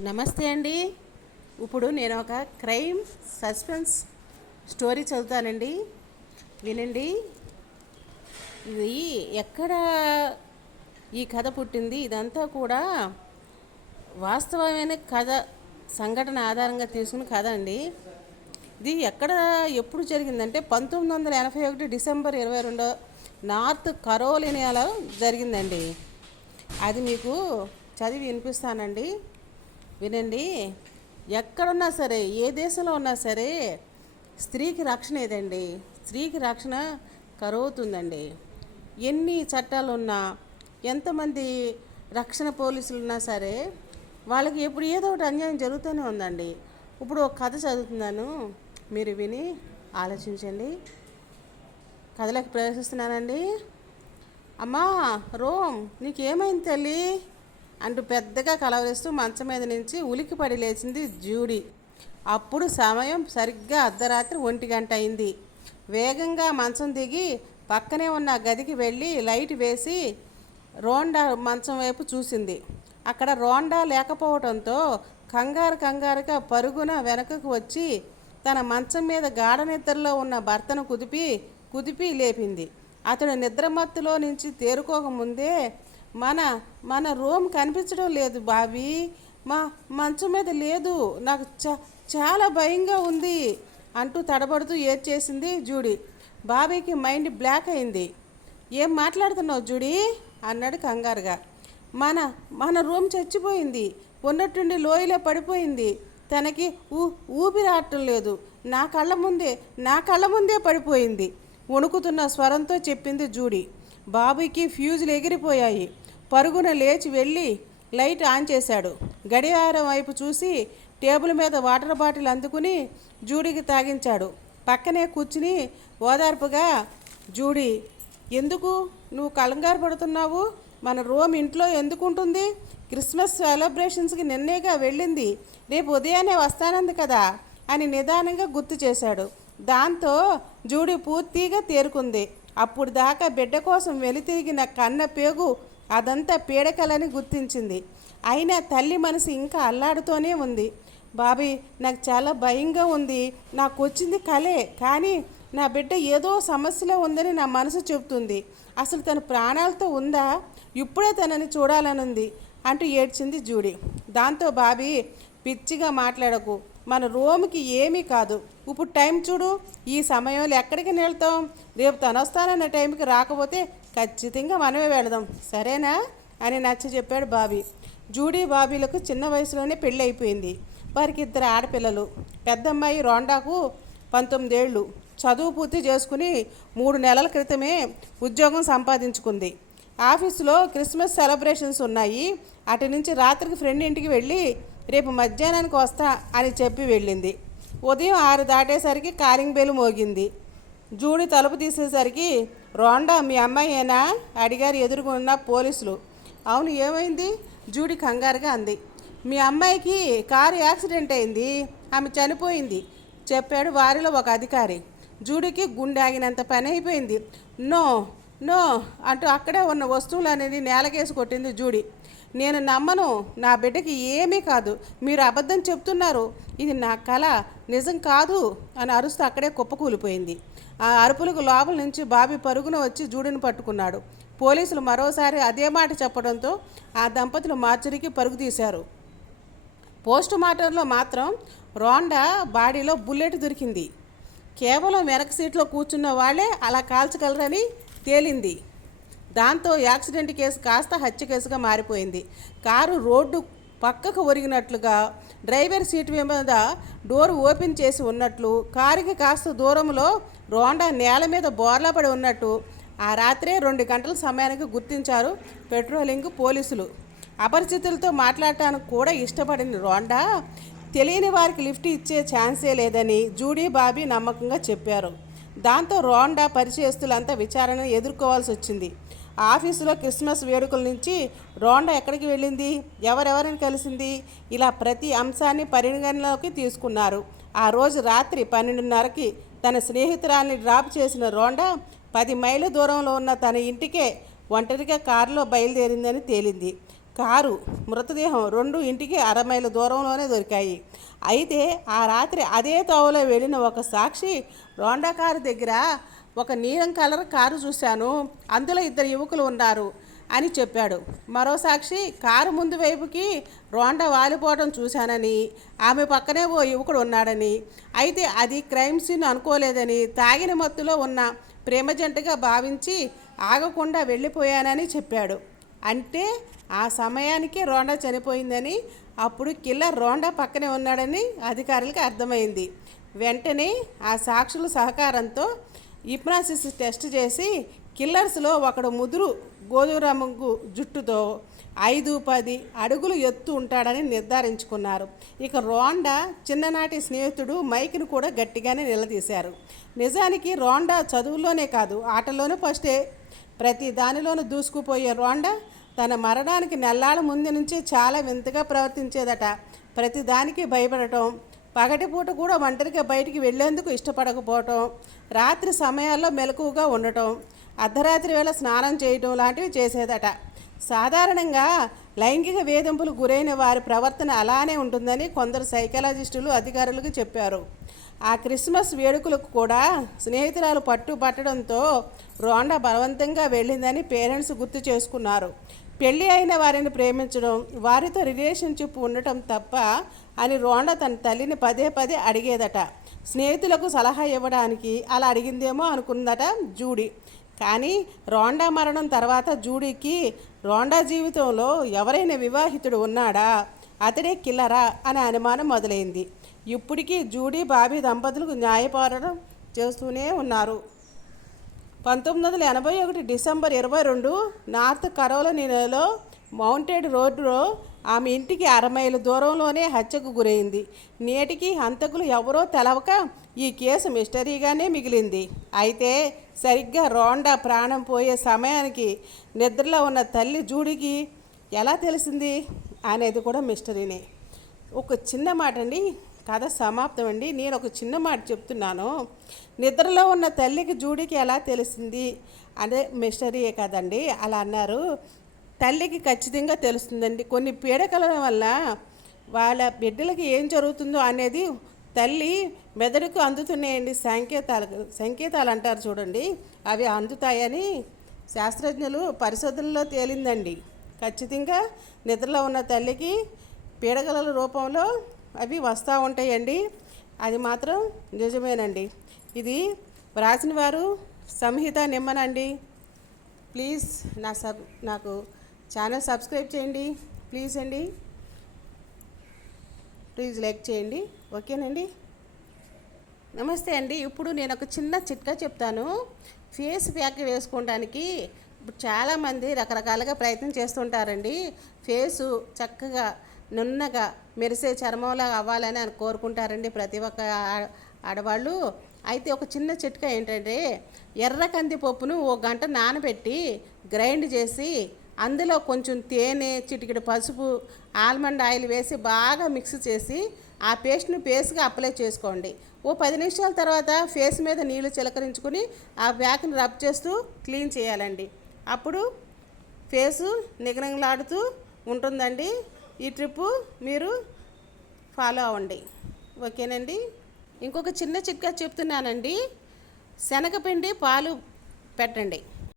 నమస్తే అండి. ఇప్పుడు నేను ఒక క్రైమ్ సస్పెన్స్ స్టోరీ చదువుతానండి. వినండి. ఇది ఎక్కడ ఈ కథ పుట్టింది? ఇదంతా కూడా వాస్తవమైన కథ సంఘటన ఆధారంగా తీసుకున్న కథ అండి. ఇది ఎక్కడ ఎప్పుడు జరిగిందంటే పంతొమ్మిది వందల ఎనభై ఒకటి డిసెంబర్ ఇరవై రెండో నార్త్ కరోలినియాలో జరిగిందండి. అది మీకు చదివి వినిపిస్తానండి. వినండి. ఎక్కడున్నా సరే ఏ దేశంలో ఉన్నా సరే స్త్రీకి రక్షణ ఏదండి? స్త్రీకి రక్షణ కరువుతుందండి ఎన్ని చట్టాలు ఉన్నా ఎంతమంది రక్షణ పోలీసులు ఉన్నా సరే వాళ్ళకి ఎప్పుడు ఏదో ఒకటి అన్యాయం జరుగుతూనే ఉందండి. ఇప్పుడు ఒక కథ చదువుతున్నాను. మీరు విని ఆలోచించండి. కథలకు ప్రవేశిస్తున్నానండి. అమ్మా రోమ్ నీకేమైంది తల్లి? అంటూ పెద్దగా కలవరిస్తూ మంచం మీద నుంచి ఉలికిపడి లేచింది జూడి. అప్పుడు సమయం సరిగ్గా అర్ధరాత్రి ఒంటి గంట అయింది. వేగంగా మంచం దిగి పక్కనే ఉన్న గదికి వెళ్ళి లైట్ వేసి రోండా మంచం వైపు చూసింది. అక్కడ రోండా లేకపోవడంతో కంగారు కంగారుగా పరుగున వెనకకు వచ్చి తన మంచం మీద గాఢ నిద్రలో ఉన్న భర్తను కుదిపి కుదిపి లేపింది. అతడు నిద్రమత్తులో నుంచి తేరుకోకముందే మన మన రూమ్ కనిపించడం లేదు బాబీ. మా మంచం మీద లేదు. నాకు చ చాలా భయంగా ఉంది అంటూ తడబడుతూ ఏడ్చేసింది జూడి. బాబీకి మైండ్ బ్లాక్ అయింది. ఏం మాట్లాడుతున్నావు జూడి? అన్నాడు కంగారుగా. మన మన రూమ్ చచ్చిపోయింది. ఉన్నట్టుండి లోయలో పడిపోయింది. తనకి ఊ ఊపిరాటం లేదు. నా కళ్ళ ముందే నా కళ్ళ ముందే పడిపోయింది. వణుకుతున్న స్వరంతో చెప్పింది జూడి. బాబుకి ఫ్యూజులు ఎగిరిపోయాయి. పరుగున లేచి వెళ్ళి లైట్ ఆన్ చేశాడు. గడియారం వైపు చూసి టేబుల్ మీద వాటర్ బాటిల్ అందుకుని జూడికి తాగించాడు. పక్కనే కూర్చుని ఓదార్పుగా జూడి ఎందుకు నువ్వు కలంగారు పడుతున్నావు? మన రోమ్ ఇంట్లో ఎందుకు ఉంటుంది? క్రిస్మస్ సెలబ్రేషన్స్కి నిన్నేగా వెళ్ళింది. రేపు ఉదయాన్నే వస్తానంది కదా అని నిదానంగా గుర్తు చేశాడు. దాంతో జూడి పూర్తిగా తేరుకుంది. అప్పుడు దాకా బిడ్డ కోసం వెలితిరిగిన కన్న పేగు అదంతా పీడకలని గుర్తించింది. అయినా తల్లి మనసు ఇంకా అల్లాడుతూనే ఉంది. బాబీ నాకు చాలా భయంగా ఉంది. నాకు వచ్చింది కలే కానీ నా బిడ్డ ఏదో సమస్యలో ఉందని నా మనసు చెబుతుంది. అసలు తన ప్రాణాలతో ఉందా? ఇప్పుడే తనని చూడాలనుంది అంటూ ఏడ్చింది జూడి. దాంతో బాబీ పిచ్చిగా మాట్లాడకు. మన రూమ్కి ఏమీ కాదు. ఇప్పుడు టైం చూడు. ఈ సమయంలో ఎక్కడికి వెళ్తాం రేపు తను వస్తానన్న టైంకి రాకపోతే ఖచ్చితంగా మనమే వెళదాం. సరేనా? అని నచ్చ చెప్పాడు బాబీ. జూడీ బాబీలకు చిన్న వయసులోనే పెళ్ళి అయిపోయింది వారికి ఇద్దరు ఆడపిల్లలు. పెద్దమ్మాయి రోండాకు పంతొమ్మిదేళ్ళు. చదువు పూర్తి చేసుకుని మూడు నెలల క్రితమే ఉద్యోగం సంపాదించుకుంది. ఆఫీసులో క్రిస్మస్ సెలబ్రేషన్స్ ఉన్నాయి. అటు నుంచి రాత్రికి ఫ్రెండ్ ఇంటికి వెళ్ళి రేపు మధ్యాహ్నానికి వస్తా అని చెప్పి వెళ్ళింది. ఉదయం ఆరు దాటేసరికి కాలింగ్ బెల్ మోగింది. జూడి తలుపు తీసేసరికి రోండా మీ అమ్మాయేనా? అడిగారు ఎదుర్కొన్న పోలీసులు. అవును ఏమైంది? జూడి కంగారుగా అంది. మీ అమ్మాయికి కారు యాక్సిడెంట్ అయింది. ఆమె చనిపోయింది చెప్పాడు వారిలో ఒక అధికారి. జూడికి గుండె ఆగినంత పని అయిపోయింది. నో నో అంటూ అక్కడే ఉన్న వస్తువులు అనేది నేలకేసి కొట్టింది జూడి. నేను నమ్మను. నా బిడ్డకి ఏమీ కాదు. మీరు అబద్ధం చెప్తున్నారు. ఇది నా కళ నిజం కాదు అని అరుస్తూ అక్కడే కుప్పకూలిపోయింది ఆ అరుపులకు లోపల నుంచి బాబీ పరుగున వచ్చి జూడిని పట్టుకున్నాడు. పోలీసులు మరోసారి అదే మాట చెప్పడంతో ఆ దంపతులు మార్చురికి పరుగు తీశారు. పోస్ట్ మార్టంలో మాత్రం రోండా బాడీలో బుల్లెట్ దొరికింది. కేవలం వెనక సీట్లో కూర్చున్న వాళ్ళే అలా కాల్చగలరని తేలింది. దాంతో యాక్సిడెంట్ కేసు కాస్త హత్య కేసుగా మారిపోయింది. కారు రోడ్డు పక్కకు ఒరిగినట్లుగా డ్రైవర్ సీటు మీద డోర్ ఓపెన్ చేసి ఉన్నట్లు కారుకి కాస్త దూరంలో రోండా నేల మీద బోర్లా పడి ఉన్నట్టు ఆ రాత్రే రెండు గంటల సమయానికి గుర్తించారు పెట్రోలింగ్ పోలీసులు. అపరిచితులతో మాట్లాడటానికి కూడా ఇష్టపడిన రోండా తెలియని వారికి లిఫ్ట్ ఇచ్చే ఛాన్సే లేదని జూడీ బాబీ నమ్మకంగా చెప్పారు. దాంతో రోండా పరిచయస్తులంతా విచారణ ఎదుర్కోవాల్సి వచ్చింది. ఆఫీసులో క్రిస్మస్ వేడుకల నుంచి రోండా ఎక్కడికి వెళ్ళింది? ఎవరెవరిని కలిసింది? ఇలా ప్రతి అంశాన్ని పరిగణనలోకి తీసుకున్నారు. ఆ రోజు రాత్రి పన్నెండున్నరకి తన స్నేహితురాల్ని డ్రాప్ చేసిన రోండా పది మైళ్ళ దూరంలో ఉన్న తన ఇంటికే ఒంటరిగా కారులో బయలుదేరిందని తేలింది. కారు మృతదేహం రెండు ఇంటికి అరమైల దూరంలోనే దొరికాయి. అయితే ఆ రాత్రి అదే తోవలో వెళ్ళిన ఒక సాక్షి రోండా కారు దగ్గర ఒక నీలం కలర్ కారు చూశాను. అందులో ఇద్దరు యువకులు ఉన్నారు అని చెప్పాడు. మరో సాక్షి కారు ముందు వైపుకి రోండ వాలిపోవడం చూశానని ఆమె పక్కనే ఓ యువకుడు ఉన్నాడని. అయితే అది క్రైమ్ సీన్ అనుకోలేదని తాగిన మత్తులో ఉన్న ప్రేమ జంటగా భావించి ఆగకుండా వెళ్ళిపోయానని చెప్పాడు. అంటే ఆ సమయానికి రోండా చనిపోయిందని అప్పుడు కిల్లర్ రోండా పక్కనే ఉన్నాడని అధికారులకు అర్థమైంది. వెంటనే ఆ సాక్షుల సహకారంతో హిప్నాసిస్ టెస్ట్ చేసి కిల్లర్స్లో ఒకడు ముదురు గోధుమ జుట్టుతో ఐదు పది అడుగులు ఎత్తు ఉంటాడని నిర్ధారించుకున్నారు. ఇక రోండా చిన్ననాటి స్నేహితుడు మైక్ను కూడా గట్టిగానే నిలదీశారు. నిజానికి రోండా చదువుల్లోనే కాదు ఆటలోనూ ఫస్టే. ప్రతి దానిలోనూ దూసుకుపోయే రోండా తన మరణానికి నెల్లాళ్ళ ముందు నుంచి చాలా వింతగా ప్రవర్తించేదట. ప్రతి దానికి భయపడటం పగటిపూట కూడా ఒంటరిగా బయటికి వెళ్ళేందుకు ఇష్టపడకపోవటం రాత్రి సమయాల్లో మెలకువగా ఉండటం అర్ధరాత్రి వేళ స్నానం చేయటం లాంటివి చేసేదట. సాధారణంగా లైంగిక వేధింపులు గురైన వారి ప్రవర్తన అలానే ఉంటుందని కొందరు సైకాలజిస్టులు అధికారులకు చెప్పారు. ఆ క్రిస్మస్ వేడుకలకు కూడా స్నేహితురాలు పట్టు పట్టడంతో రోండా బలవంతంగా వెళ్ళిందని పేరెంట్స్ గుర్తు చేసుకున్నారు. పెళ్ళి అయిన వారిని ప్రేమించడం వారితో రిలేషన్షిప్ ఉండటం తప్ప అని రోండా తన తల్లిని పదే పదే అడిగేదట. స్నేహితులకు సలహా ఇవ్వడానికి అలా అడిగిందేమో అనుకుందట జూడీ. కానీ రోండా మరణం తర్వాత జూడీకి రోండా జీవితంలో ఎవరైనా వివాహితుడు ఉన్నాడా? అతడే కిల్లరా అనే అనుమానం మొదలైంది. ఇప్పటికీ జూడీ బాబీ దంపతులకు న్యాయపోరాటం చేస్తూనే ఉన్నారు. పంతొమ్మిది వందల ఎనభై ఒకటి డిసెంబర్ ఇరవై రెండు నార్త్ కరోలనీలో మౌంటెడ్ రోడ్డులో ఆమె ఇంటికి అర మైలు దూరంలోనే హత్యకు గురైంది. నేటికి హంతకులు ఎవరో తెలవక ఈ కేసు మిస్టరీగానే మిగిలింది. అయితే సరిగ్గా రోండా ప్రాణం పోయే సమయానికి నిద్రలో ఉన్న తల్లి జూడికి ఎలా తెలిసింది? అనేది కూడా మిస్టరీనే. ఒక చిన్న మాట అండి కథ సమాప్తం అండి నేను ఒక చిన్న మాట చెప్తున్నాను. నిద్రలో ఉన్న తల్లికి జూడికి ఎలా తెలిసింది? అదే మిస్టరీయే కదండి. అలా అన్నారు. తల్లికి ఖచ్చితంగా తెలుస్తుందండి. కొన్ని పీడకల వల్ల వాళ్ళ బిడ్డలకి ఏం జరుగుతుందో అనేది తల్లి మెదడుకు అందుతున్నాయండి. సంకేతాలు సంకేతాలు అంటారు చూడండి. అవి అందుతాయని శాస్త్రజ్ఞులు పరిశోధనలో తేలిందండి. ఖచ్చితంగా నిద్రలో ఉన్న తల్లికి పీడకల రూపంలో అవి వస్తూ ఉంటాయండి. అది మాత్రం నిజమేనండి. ఇది వ్రాసిన వారు సంహిత నిమ్మనండి ప్లీజ్ నా సబ్ నాకు ఛానల్ సబ్స్క్రైబ్ చేయండి. ప్లీజ్ అండి. ప్లీజ్ లైక్ చేయండి. ఓకేనండి? నమస్తే అండి. ఇప్పుడు నేను ఒక చిన్న చిట్కా చెప్తాను. ఫేస్ ప్యాక్ వేసుకోవడానికి ఇప్పుడు చాలామంది రకరకాలుగా ప్రయత్నం చేస్తుంటారండి. ఫేసు చక్కగా నున్నగా మెరిసే చర్మంలా అవ్వాలని అని కోరుకుంటారండి ప్రతి ఒక్క ఆడవాళ్ళు. అయితే ఒక చిన్న చిట్కా ఏంటంటే ఎర్ర కంది పప్పును ఓ గంట నానబెట్టి గ్రైండ్ చేసి అందులో కొంచెం తేనె చిటికెడు పసుపు ఆల్మండ్ ఆయిల్ వేసి బాగా మిక్స్ చేసి ఆ పేస్ట్ను పేస్ట్గా అప్లై చేసుకోండి. ఓ పది నిమిషాల తర్వాత ఫేస్ మీద నీళ్ళు చిలకరించుకుని ఆ ప్యాక్ని రబ్ చేస్తూ క్లీన్ చేయాలండి. అప్పుడు ఫేసు నిగనిగలాడుతూ ఉంటుందండి. ఈ ట్రిప్పు మీరు ఫాలో అవ్వండి. ఓకేనండి? ఇంకొక చిన్న చిట్కా చెప్తున్నానండి. శనగపిండి పాలు పెట్టండి.